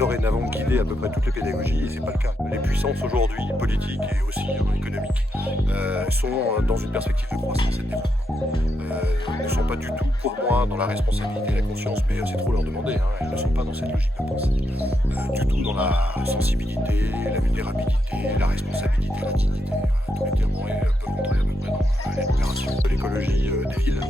dorénavant guider à peu près toutes les pédagogies, et c'est pas le cas. Les puissances aujourd'hui, politiques et aussi économiques, sont dans une perspective de croissance et de développement. Ne sont pas du tout, pour moi, dans la responsabilité et la conscience, mais c'est trop leur demander, hein, elles ne sont pas dans cette logique de pensée. Du tout dans la sensibilité, la vulnérabilité, la responsabilité, la dignité. Tous les termes peuvent rentrer à peu près dans l'énumération de l'écologie des villes,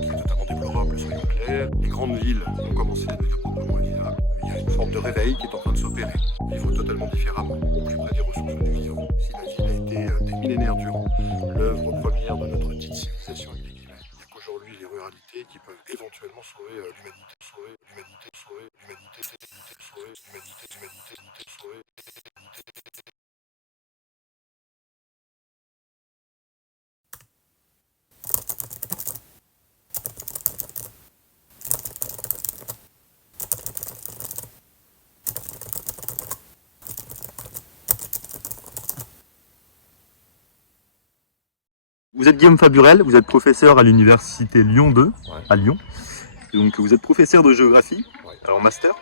qui est totalement déplorable, soyons clairs. Les grandes villes ont commencé à devenir probablement vivables. Il y a une forme de réveil qui est en train de s'opérer. Vivre totalement différemment, au plus près des ressources du vivant. Si la ville a été des millénaires durant l'œuvre première de notre dite civilisation, il n'y a qu'aujourd'hui les ruralités qui peuvent éventuellement sauver l'humanité, sauver l'humanité, sauver l'humanité, sauver l'humanité, l'humanité, sauver l'humanité. Vous êtes Guillaume Faburel, vous êtes professeur à l'université Lyon 2, à Lyon. Donc vous êtes professeur de géographie, en master.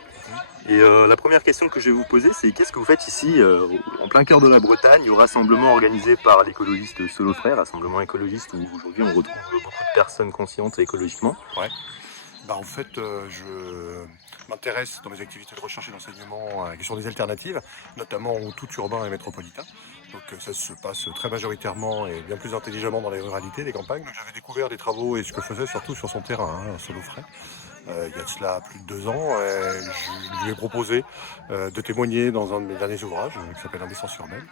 Et la première question que je vais vous poser, c'est qu'est-ce que vous faites ici, en plein cœur de la Bretagne, au rassemblement organisé par l'écologiste Solo Frères, rassemblement écologiste où aujourd'hui on retrouve beaucoup de personnes conscientes écologiquement. En fait, je m'intéresse dans mes activités de recherche et d'enseignement à la question des alternatives, notamment au tout urbain et métropolitain. Donc ça se passe très majoritairement et bien plus intelligemment dans les ruralités, les campagnes. Donc j'avais découvert des travaux et ce que je faisais surtout sur son terrain, Solo Frères. Il y a de cela plus de 2 ans, je lui ai proposé de témoigner dans un de mes derniers ouvrages qui s'appelle Indécence urbaine.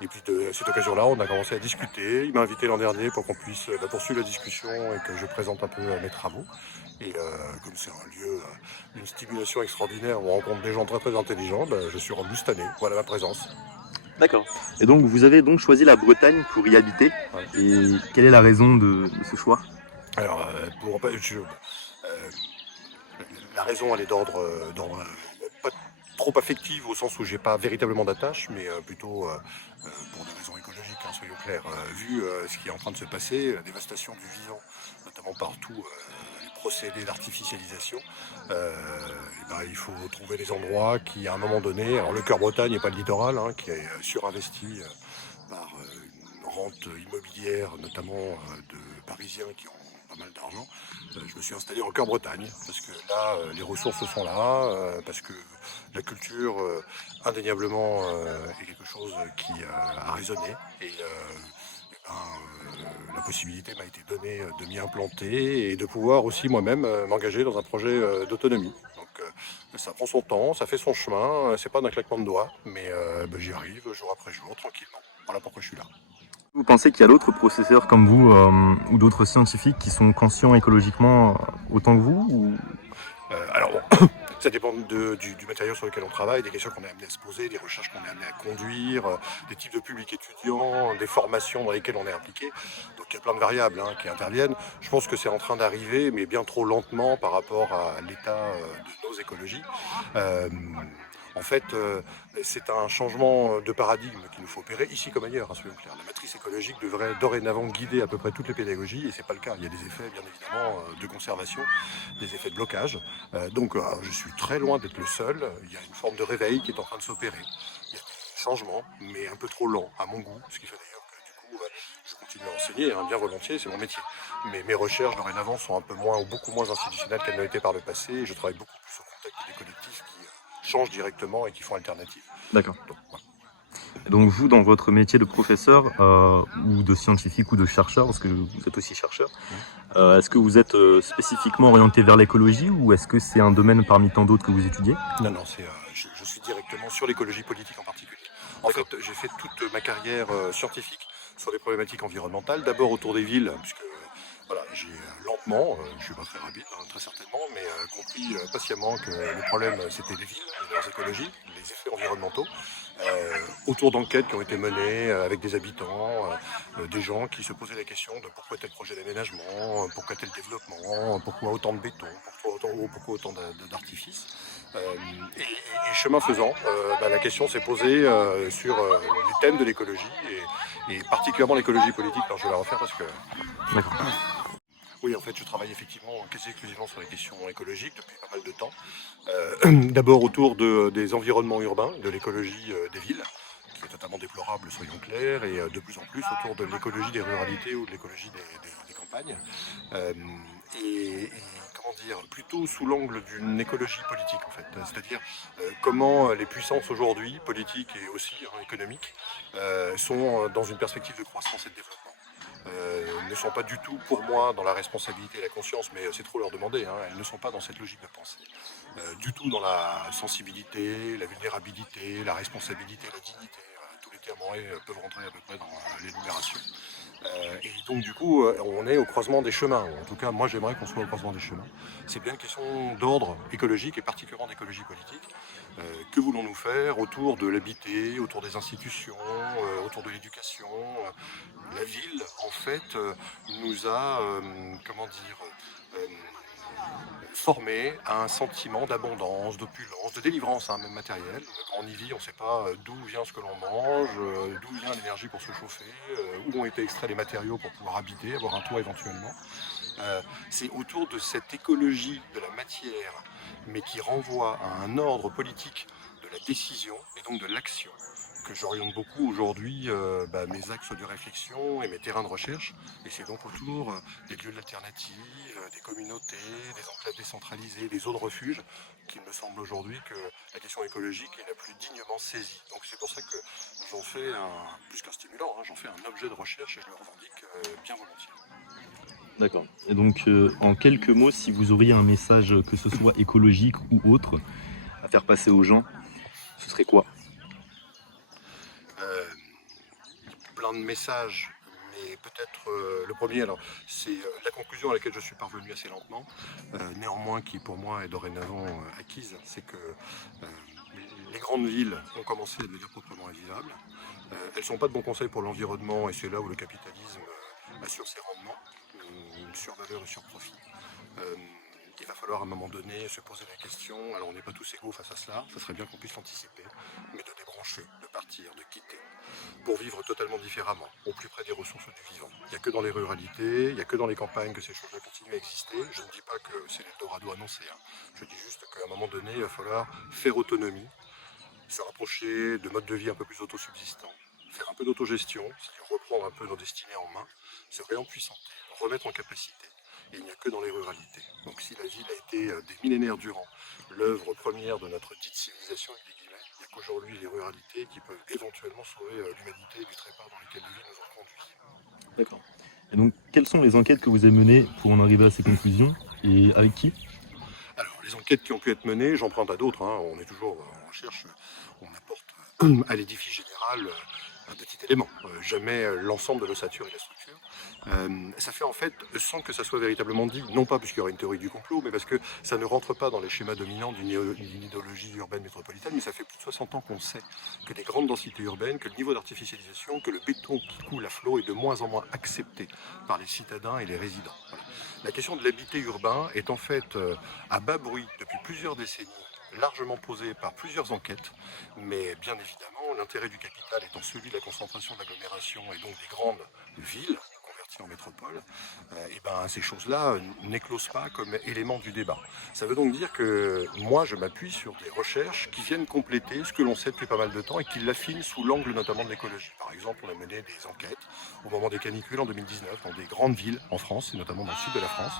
Et puis de cette occasion-là, on a commencé à discuter. Il m'a invité l'an dernier pour qu'on puisse poursuivre la discussion et que je présente un peu mes travaux. Et comme c'est un lieu d'une stimulation extraordinaire où on rencontre des gens très très intelligents, je suis rendu cette année. Voilà ma présence. D'accord. Et donc vous avez donc choisi la Bretagne pour y habiter. Et quelle est la raison de ce choix? Alors, la raison, elle est d'ordre pas trop affective au sens où j'ai pas véritablement d'attache, mais plutôt pour des raisons écologiques, soyons clairs. Vu ce qui est en train de se passer, la dévastation du vivant, notamment partout, les procédés d'artificialisation, il faut trouver des endroits qui, à un moment donné, alors le cœur Bretagne n'est pas le littoral, qui est surinvesti par une rente immobilière, notamment de Parisiens qui ont pas mal d'argent. Je me suis installé en cœur Bretagne, parce que là, les ressources sont là, parce que la culture, indéniablement, est quelque chose qui a résonné. Et la possibilité m'a été donnée de m'y implanter et de pouvoir aussi moi-même m'engager dans un projet d'autonomie. Donc ça prend son temps, ça fait son chemin, c'est pas d'un claquement de doigts, mais j'y arrive jour après jour, tranquillement. Voilà pourquoi je suis là. Vous pensez qu'il y a d'autres professeurs comme vous ou d'autres scientifiques qui sont conscients écologiquement autant que vous Alors bon, ça dépend du matériau sur lequel on travaille, des questions qu'on est amené à se poser, des recherches qu'on est amené à conduire, des types de publics étudiants, des formations dans lesquelles on est impliqué. Donc il y a plein de variables qui interviennent. Je pense que c'est en train d'arriver, mais bien trop lentement par rapport à l'état de nos écologies. En fait, c'est un changement de paradigme qu'il nous faut opérer, ici comme ailleurs, soyons clairs. La matrice écologique devrait dorénavant guider à peu près toutes les pédagogies, et c'est pas le cas. Il y a des effets, bien évidemment, de conservation, des effets de blocage. Donc je suis très loin d'être le seul. Il y a une forme de réveil qui est en train de s'opérer. Il y a des changements, mais un peu trop lents, à mon goût, ce qui fait d'ailleurs que du coup, je continue à enseigner, bien volontiers, c'est mon métier. Mais mes recherches, dorénavant, sont un peu moins ou beaucoup moins institutionnelles qu'elles ne l'étaient par le passé, et je travaille beaucoup plus au contact des collectifs qui changent directement et qui font alternative. D'accord. Donc vous, dans votre métier de professeur ou de scientifique ou de chercheur, parce que vous êtes aussi chercheur, est-ce que vous êtes spécifiquement orienté vers l'écologie ou est-ce que c'est un domaine parmi tant d'autres que vous étudiez? Non, je suis directement sur l'écologie politique en particulier. En fait, j'ai fait toute ma carrière scientifique sur les problématiques environnementales, d'abord autour des villes, puisque j'ai lentement, je ne suis pas très rapide, très certainement, mais compris patiemment que le problème c'était les villes, leurs écologies, les effets environnementaux, autour d'enquêtes qui ont été menées avec des habitants, des gens qui se posaient la question de pourquoi tel projet d'aménagement, pourquoi tel développement, pourquoi autant de béton, pourquoi autant d'artifices. Et chemin faisant, la question s'est posée sur les thèmes de l'écologie et particulièrement l'écologie politique. Alors je vais la refaire parce que... D'accord. Oui, en fait, je travaille effectivement quasi exclusivement sur les questions écologiques depuis pas mal de temps. D'abord autour des environnements urbains, de l'écologie des villes, qui est totalement déplorable, soyons clairs, et de plus en plus autour de l'écologie des ruralités ou de l'écologie des campagnes. Euh, et comment dire, plutôt sous l'angle d'une écologie politique en fait, c'est-à-dire comment les puissances aujourd'hui, politiques et aussi économiques, sont dans une perspective de croissance et de développement. Ne sont pas du tout pour moi dans la responsabilité et la conscience, mais c'est trop leur demander, hein, elles ne sont pas dans cette logique de pensée. Du tout dans la sensibilité, la vulnérabilité, la responsabilité, la dignité. Tous les termes peuvent rentrer à peu près dans l'énumération. Et donc du coup, on est au croisement des chemins. En tout cas, moi j'aimerais qu'on soit au croisement des chemins. C'est bien une question d'ordre écologique et particulièrement d'écologie politique. Que voulons-nous faire autour de l'habité, autour des institutions, autour de l'éducation. La ville, en fait, nous a, comment dire, formés à un sentiment d'abondance, d'opulence, de délivrance, hein, même matérielle. Quand on y vit, on ne sait pas d'où vient ce que l'on mange, d'où vient l'énergie pour se chauffer, où ont été extraits les matériaux pour pouvoir habiter, avoir un toit éventuellement. C'est autour de cette écologie de la matière, mais qui renvoie à un ordre politique de la décision et donc de l'action, que j'oriente beaucoup aujourd'hui mes axes de réflexion et mes terrains de recherche. Et c'est donc autour des lieux d'alternative, des communautés, des enclaves décentralisées, des zones refuges, qu'il me semble aujourd'hui que la question écologique est la plus dignement saisie. Donc c'est pour ça que j'en fais plus qu'un stimulant, hein, j'en fais un objet de recherche et je le revendique bien volontiers. D'accord. Et donc, en quelques mots, si vous auriez un message, que ce soit écologique ou autre, à faire passer aux gens, ce serait quoi? Plein de messages, mais peut-être le premier, alors c'est la conclusion à laquelle je suis parvenu assez lentement, néanmoins qui pour moi est dorénavant acquise, c'est que les grandes villes ont commencé à devenir proprement invivables. Elles ne sont pas de bons conseils pour l'environnement et c'est là où le capitalisme assure ses rendements, une survaleur et surprofit. Il va falloir à un moment donné se poser la question, alors on n'est pas tous égaux face à cela, ça serait bien qu'on puisse l'anticiper, mais de débrancher, de partir, de quitter, pour vivre totalement différemment, au plus près des ressources du vivant. Il n'y a que dans les ruralités, il n'y a que dans les campagnes que ces choses-là continuent à exister. Je ne dis pas que c'est l'Eldorado annoncé, hein. Je dis juste qu'à un moment donné, il va falloir faire autonomie, se rapprocher de modes de vie un peu plus autosubsistants, faire un peu d'autogestion, c'est-à-dire reprendre un peu nos destinées en main, se réempuissanter, remettre en capacité. Et il n'y a que dans les ruralités. Donc si la ville a été des millénaires durant l'œuvre première de notre dite civilisation, avec des guillemets, il n'y a qu'aujourd'hui les ruralités qui peuvent éventuellement sauver l'humanité du trépas dans lequel les villes nous ont conduits. D'accord. Et donc, quelles sont les enquêtes que vous avez menées pour en arriver à ces conclusions et avec qui? Alors, les enquêtes qui ont pu être menées, j'emprunte à d'autres, hein, on est toujours en recherche, on apporte à l'édifice général un petit élément, jamais l'ensemble de l'ossature et de la structure. Ça fait en fait, sans que ça soit véritablement dit, non pas puisqu'il y aurait une théorie du complot, mais parce que ça ne rentre pas dans les schémas dominants d'une idéologie urbaine métropolitaine, mais ça fait plus de 60 ans qu'on sait que les grandes densités urbaines, que le niveau d'artificialisation, que le béton qui coule à flot est de moins en moins accepté par les citadins et les résidents. Voilà. La question de l'habité urbain est en fait à bas bruit depuis plusieurs décennies, largement posée par plusieurs enquêtes, mais bien évidemment, l'intérêt du capital étant celui de la concentration de l'agglomération et donc des grandes villes converties en métropole, ces choses-là n'éclosent pas comme élément du débat. Ça veut donc dire que moi, je m'appuie sur des recherches qui viennent compléter ce que l'on sait depuis pas mal de temps et qui l'affinent sous l'angle notamment de l'écologie. Par exemple, on a mené des enquêtes au moment des canicules en 2019 dans des grandes villes en France, et notamment dans le sud de la France,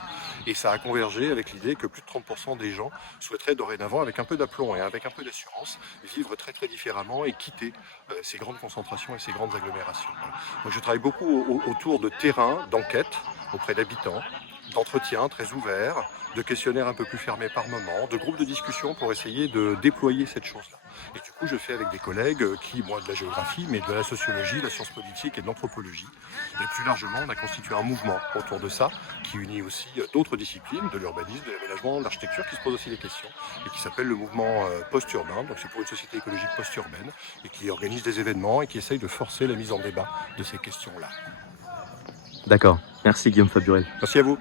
et ça a convergé avec l'idée que plus de 30% des gens souhaiteraient dorénavant, avec un peu d'aplomb et avec un peu d'assurance, vivre très très différemment et quitter ces grandes concentrations et ces grandes agglomérations. Donc je travaille beaucoup autour de terrains, d'enquêtes auprès d'habitants, d'entretiens très ouverts, de questionnaires un peu plus fermés par moment, de groupes de discussion pour essayer de déployer cette chose-là. Et du coup, je fais avec des collègues qui, moi, de la géographie, mais de la sociologie, de la science politique et de l'anthropologie. Et plus largement, on a constitué un mouvement autour de ça, qui unit aussi d'autres disciplines, de l'urbanisme, de l'aménagement, de l'architecture, qui se pose aussi des questions, et qui s'appelle le mouvement post-urbain. Donc c'est pour une société écologique post-urbaine, et qui organise des événements et qui essaye de forcer la mise en débat de ces questions-là. D'accord. Merci Guillaume Faburel. Merci à vous.